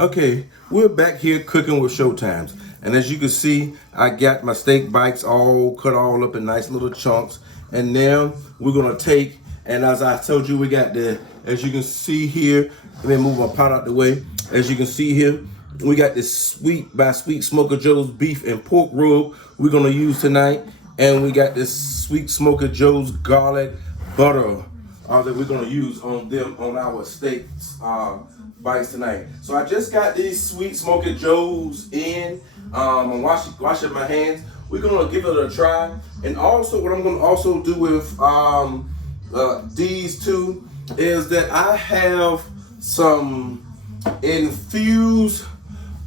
Okay, we're back here cooking with Showtimes. And as you can see, I got my steak bites all cut all up in nice little chunks. And now we're gonna take, and as I told you, we got as you can see here, let me move my pot out the way. As you can see here, we got this Sweet by Sweet Smoker Joe's beef and pork rub we're gonna use tonight. And we got this Sweet Smoker Joe's garlic butter that we're gonna use on our steaks bites tonight. So I just got these Sweet Smoker Joe's in. I'm washing my hands. We're gonna give it a try. And also what I'm gonna also do with these two is that I have some infused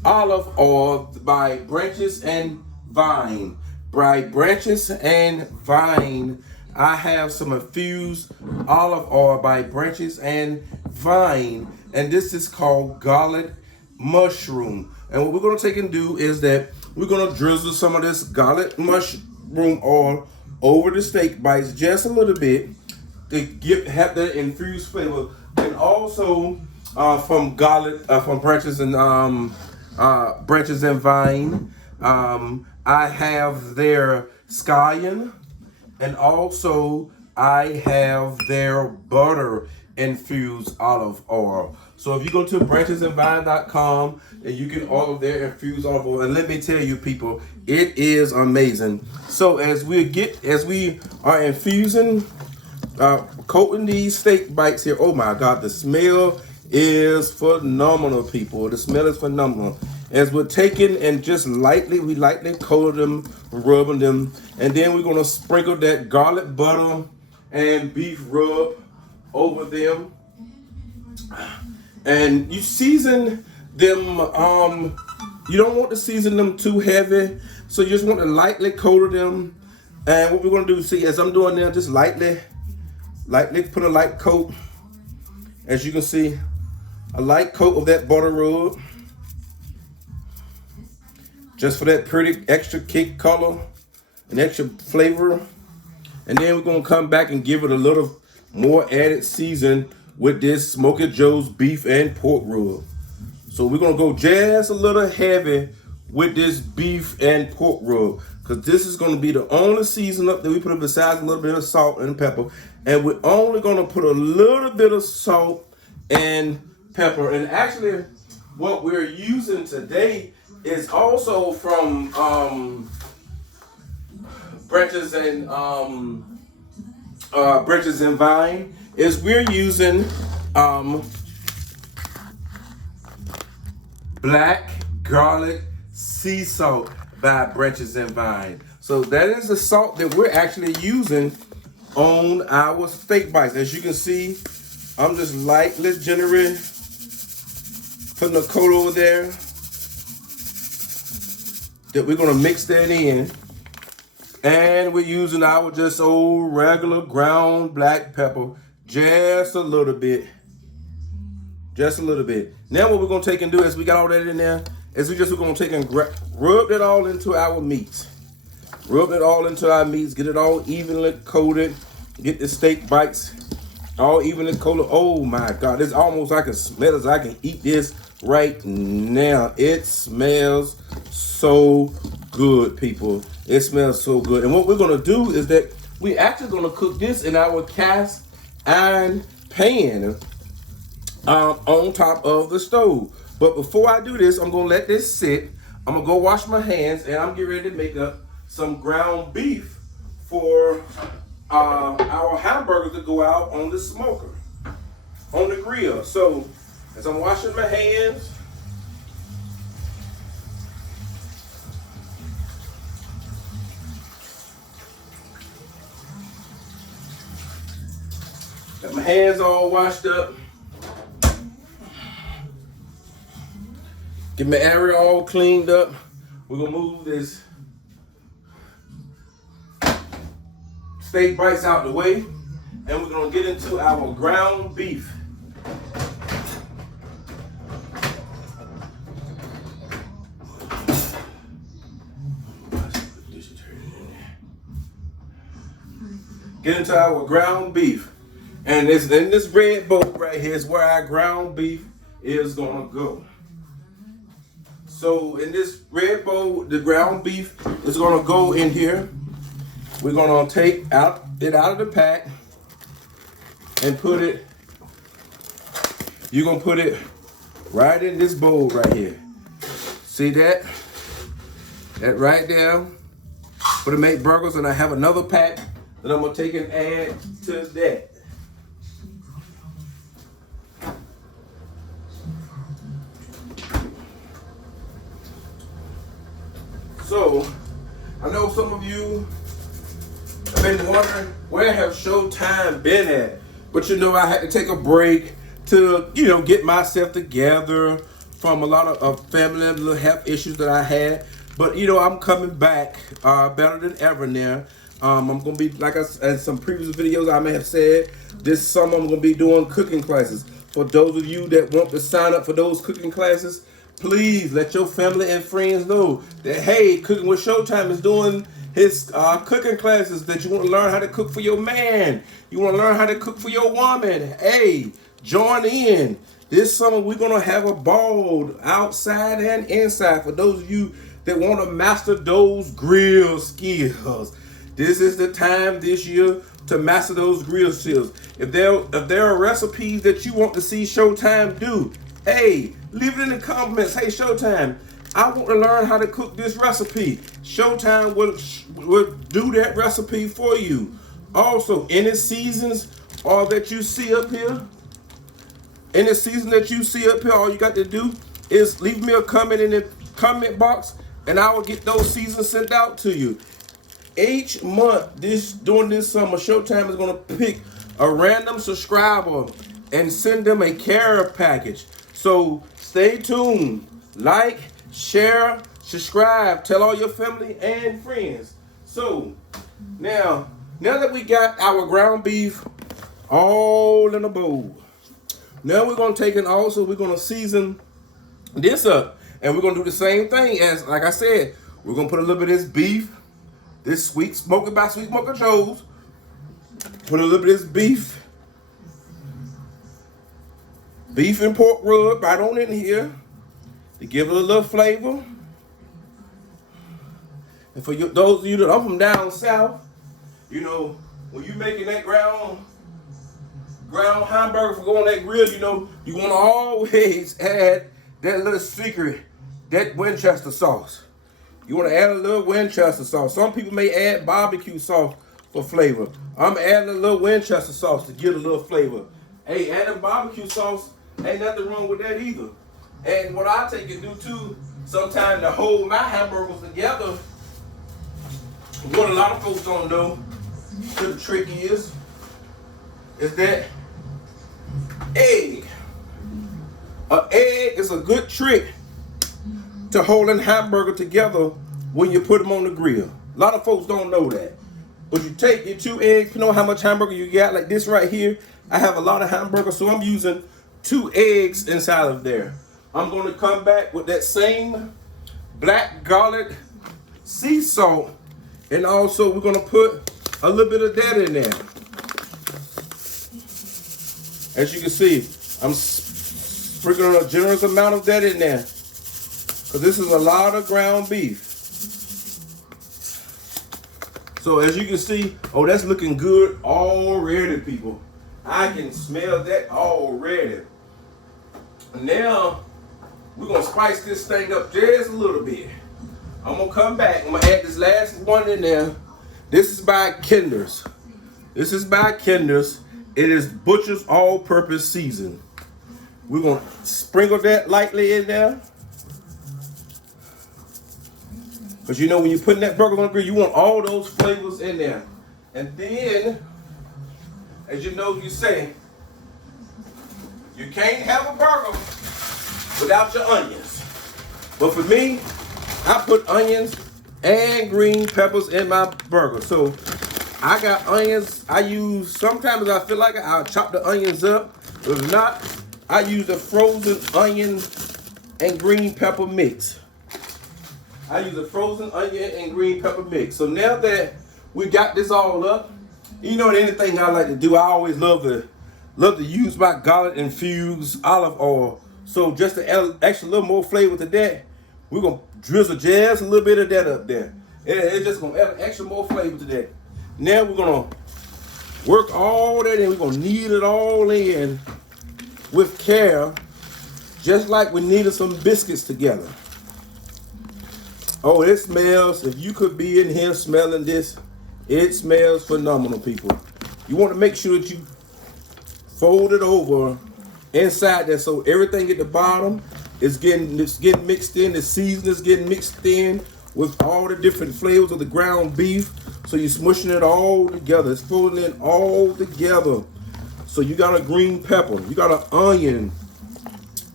olive oil by Branches and Vine. By Branches and Vine. I have some infused olive oil by Branches and Vine, and this is called garlic mushroom. And what we're gonna take and do is that we're gonna drizzle some of this garlic mushroom oil over the steak bites just a little bit to have that infused flavor, and also from Branches and Vine. I have their scallion. And also, I have their butter infused olive oil. So if you go to branchesandvine.com and you can order their infused olive oil, and let me tell you, people, it is amazing. So as we are infusing, coating these steak bites here, oh my God, the smell is phenomenal, people. The smell is phenomenal. As we're taking and just we lightly coat them, rubbing them, and then we're gonna sprinkle that garlic butter and beef rub over them. And you season them, you don't want to season them too heavy, so you just want to lightly coat them. And what we're gonna do, see, as I'm doing now, just lightly put a light coat. As you can see, a light coat of that butter rub. Just for that pretty extra kick color and extra flavor. And then we're gonna come back and give it a little more added season with this Smoky Joe's beef and pork rub. So we're gonna go just a little heavy with this beef and pork rub, because this is gonna be the only season up that we put up besides a little bit of salt and pepper. And we're only gonna put a little bit of salt and pepper. And actually, what we're using today is also from Branches and Vine. Is we're using black garlic sea salt by Branches and Vine. So that is the salt that we're actually using on our steak bites. As you can see, I'm just lightly, generally putting a coat over there. That we're gonna mix that in, and we're using our just old regular ground black pepper, just a little bit. Now what we're gonna take and do is we got all that in there, is we're gonna take and rub it all into our meats. Rub it all into our meats, get it all evenly coated, get the steak bites all evenly coated. Oh my God, it's almost I can smell it. I can eat this right now. It smells so good, people. It smells so good. And what we're gonna do is that we actually gonna cook this in our cast iron pan on top of the stove. But before I do this, I'm gonna let this sit. I'm gonna go wash my hands, and I'm getting ready to make up some ground beef for our hamburgers to go out on the smoker, on the grill. So as I'm washing my hands, got my hands all washed up, get my area all cleaned up. We're gonna move this steak bites out the way, and we're gonna get into our ground beef. Get into our ground beef. And it's in this red bowl right here is where our ground beef is gonna go. So in this red bowl, the ground beef is gonna go in here. We're gonna take it out of the pack and put it, you're gonna put it right in this bowl right here. See that? That right there for to make burgers, and I have another pack that I'm gonna take and add to that. So, I know some of you have been wondering, where have Showtime been at? But you know, I had to take a break to, get myself together from a lot of family and little health issues that I had. But, I'm coming back better than ever now. I'm going to be, like in some previous videos I may have said, this summer I'm going to be doing cooking classes. For those of you that want to sign up for those cooking classes, please let your family and friends know that, hey, Cooking with Showtime is doing his cooking classes, that you want to learn how to cook for your man. You want to learn how to cook for your woman. Hey, join in. This summer we're going to have a ball outside and inside for those of you that want to master those grill skills. This is the time this year to master those grill skills. If there are recipes that you want to see Showtime do, hey, leave it in the comments. Hey, Showtime, I want to learn how to cook this recipe. Showtime will do that recipe for you. Also, any seasons all that you see up here, all you got to do is leave me a comment in the comment box, and I will get those seasons sent out to you. Each month, during this summer, Showtime is going to pick a random subscriber and send them a care package. So stay tuned. Like, share, subscribe. Tell all your family and friends. So now that we got our ground beef all in a bowl, now we're going to take it also, we're going to season this up. And we're going to do the same thing as, like I said, we're going to put a little bit of this beef, this Sweet Smoker by Sweet Smoker Joe's. Put a little bit of this beef and pork rub right on in here to give it a little flavor. And for those of you that are from down south, when you're making that ground hamburger for going on that grill, you want to always add that little secret, that Winchester sauce. You want to add a little Winchester sauce. Some people may add barbecue sauce for flavor. I'm adding a little Winchester sauce to give a little flavor. Hey, adding barbecue sauce, ain't nothing wrong with that either. And what I take and do too, sometimes to hold my hamburgers together, what a lot of folks don't know, the trick is that egg. An egg is a good trick to holding hamburger together when you put them on the grill. A lot of folks don't know that. But you take your 2 eggs, you know how much hamburger you got, like this right here. I have a lot of hamburger, so I'm using 2 eggs inside of there. I'm going to come back with that same black garlic sea salt, and also we're going to put a little bit of that in there. As you can see, I'm sprinkling a generous amount of that in there, because this is a lot of ground beef. So as you can see, oh, that's looking good already, people. I can smell that already. Now, we're going to spice this thing up just a little bit. I'm going to come back. I'm going to add this last one in there. This is by Kinder's. It is Butcher's All-Purpose Season. We're going to sprinkle that lightly in there. Because when you're putting that burger on the grill, you want all those flavors in there. And then, as you say, you can't have a burger without your onions. But for me, I put onions and green peppers in my burger. So I got onions. Sometimes I feel like I'll chop the onions up. If not, I use a frozen onion and green pepper mix. So now that we got this all up, anything I like to do, I always love to use my garlic infused olive oil. So just to add extra little more flavor to that, We're gonna drizzle just a little bit of that up there. It's just gonna add extra more flavor to that. Now we're gonna work all that in. We're gonna knead it all in with care, just like we kneaded some biscuits together. Oh, it smells, if you could be in here smelling this, it smells phenomenal, people. You want to make sure that you fold it over inside there so everything at the bottom is getting mixed in. The seasoning is getting mixed in with all the different flavors of the ground beef. So you're smushing it all together. It's folding it all together. So you got a green pepper, you got an onion,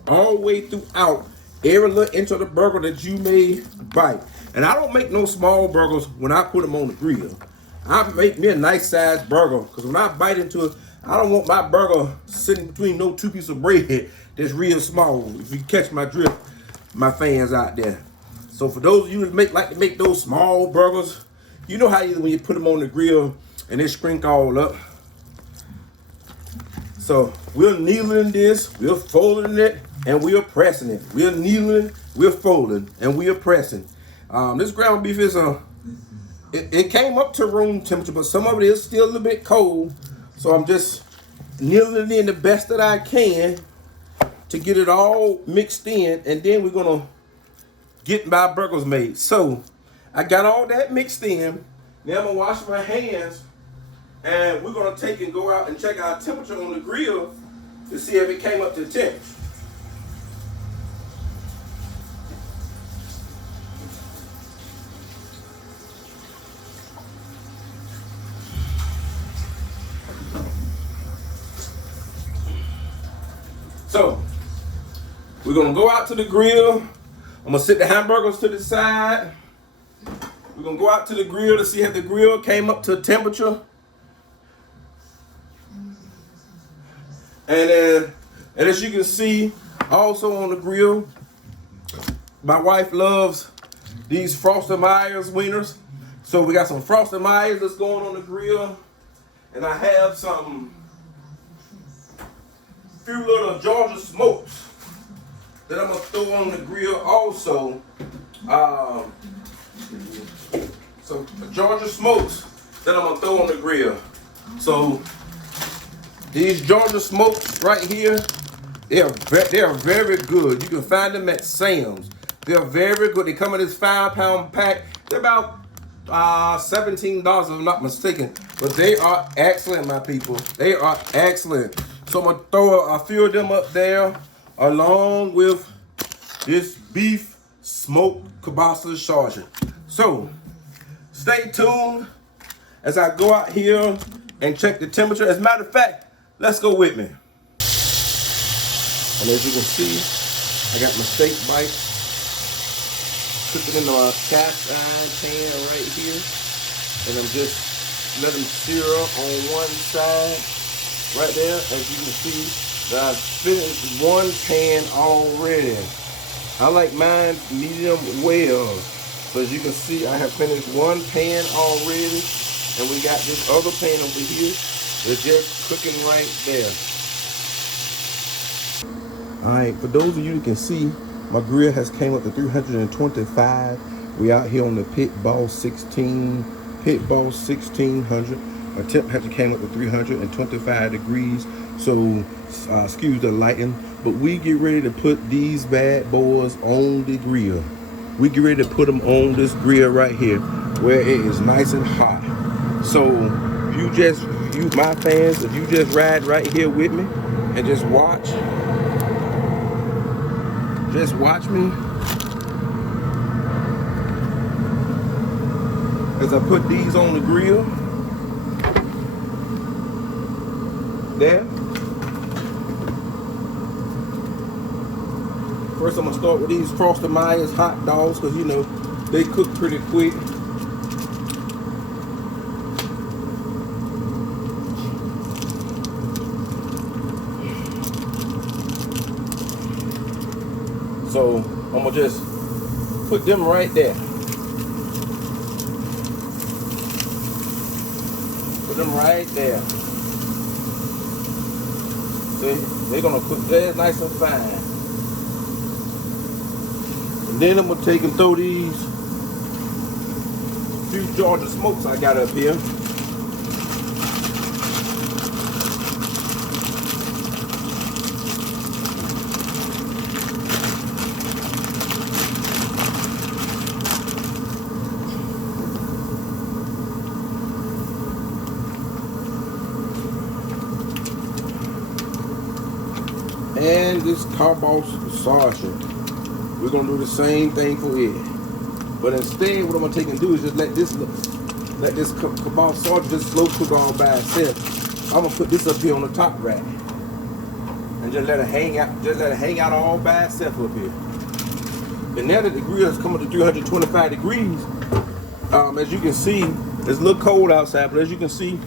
all the way throughout every little inch of the burger that you may bite. And I don't make no small burgers when I put them on the grill. I make me a nice sized burger, because when I bite into it, I don't want my burger sitting between no two pieces of bread that's real small. If you catch my drift, my fans out there. So for those of you that like to make those small burgers, you know how when you put them on the grill and they shrink all up. So we're kneading this, we're folding it, and we are pressing it. We're kneading, we're folding, and we are pressing. This ground beef is it came up to room temperature, but some of it is still a little bit cold. So I'm just kneading it in the best that I can to get it all mixed in, and then we're gonna get my burgers made. So I got all that mixed in. Now I'm gonna wash my hands, and we're gonna take and go out and check our temperature on the grill to see if it came up to the temperature. So we're gonna go out to the grill. I'm gonna set the hamburgers to the side. We're gonna go out to the grill to see if the grill came up to temperature. And as you can see, also on the grill, my wife loves these Frosted Myers wieners. So we got some Frosted Myers that's going on the grill. And I have some few little Georgia smokes that I'm gonna throw on the grill also. So Georgia smokes that I'm gonna throw on the grill. So these Georgia smokes right here, they are very good. You can find them at Sam's. They're very good. They come in this 5-pound pack. They're about $17 if I'm not mistaken. But they are excellent, my people. They are excellent. So I'm gonna throw a few of them up there along with this beef smoked kielbasa sausage. So stay tuned as I go out here and check the temperature. As a matter of fact, let's go with me. And as you can see, I got my steak bites cooking in my cast iron pan right here. And I'm just letting them sear up on one side right there. As you can see, that I've finished one pan already. I like mine medium well. So as you can see, I have finished one pan already. And we got this other pan over here. It's just cooking right there. Alright, for those of you who can see, my grill has came up to 325. We out here on the Pit Boss 1600. My temp temperature came up to 325 degrees. So excuse the lighting, but we get ready to put these bad boys on the grill. We get ready to put them on this grill right here where it is nice and hot. So you my fans, if you just ride right here with me and just watch me as I put these on the grill. There. First I'm gonna start with these Frosted Myers hot dogs, because you know they cook pretty quick. So I'm gonna just put them right there. Put them right there. See, they're gonna cook there nice and fine. Then I'm gonna take and throw these few Georgia smokes I got up here. And this kibosh sausage, we're gonna do the same thing for it. But instead, what I'm gonna take and do is just let this kibosh sausage just slow cook all by itself. I'm gonna put this up here on the top rack and just let it hang out. Just let it hang out all by itself up here. And now that the grill is coming to 325 degrees, as you can see, it's a little cold outside, but as you can see,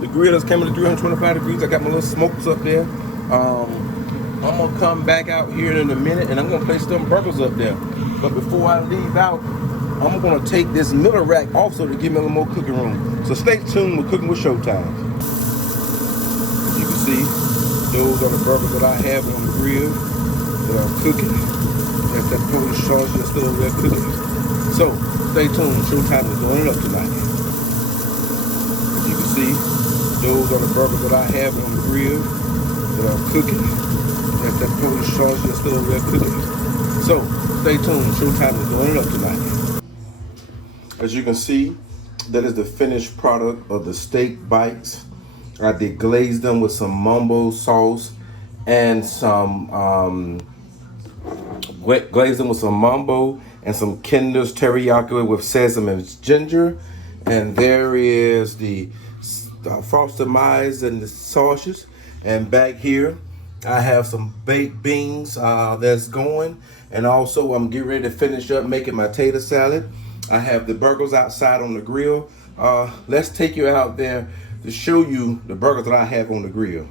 the grill is coming to 325 degrees. I got my little smokes up there. I'm gonna come back out here in a minute and I'm gonna place some burgers up there. But before I leave out, I'm gonna take this middle rack also to give me a little more cooking room. So stay tuned with Cooking with Showtime. As you can see, those are the burgers that I have on the grill that I'm cooking. That's that Polish sauce that's still over there cooking. So stay tuned, Showtime is doing it up tonight. As you can see, those are the burgers that I have on the grill that I'm cooking. That's that Polish sauce that's still over there cooking. So stay tuned, Showtime is doing it up tonight. As you can see, that is the finished product of the steak bites. I did glaze them with some mumbo sauce and some glaze them with some mumbo and some Kinder's teriyaki with sesame and ginger. And there is the frosted maize and the sausages. And back here, I have some baked beans that's going. And also, I'm getting ready to finish up making my tater salad. I have the burgers outside on the grill. Let's take you out there to show you the burgers that I have on the grill.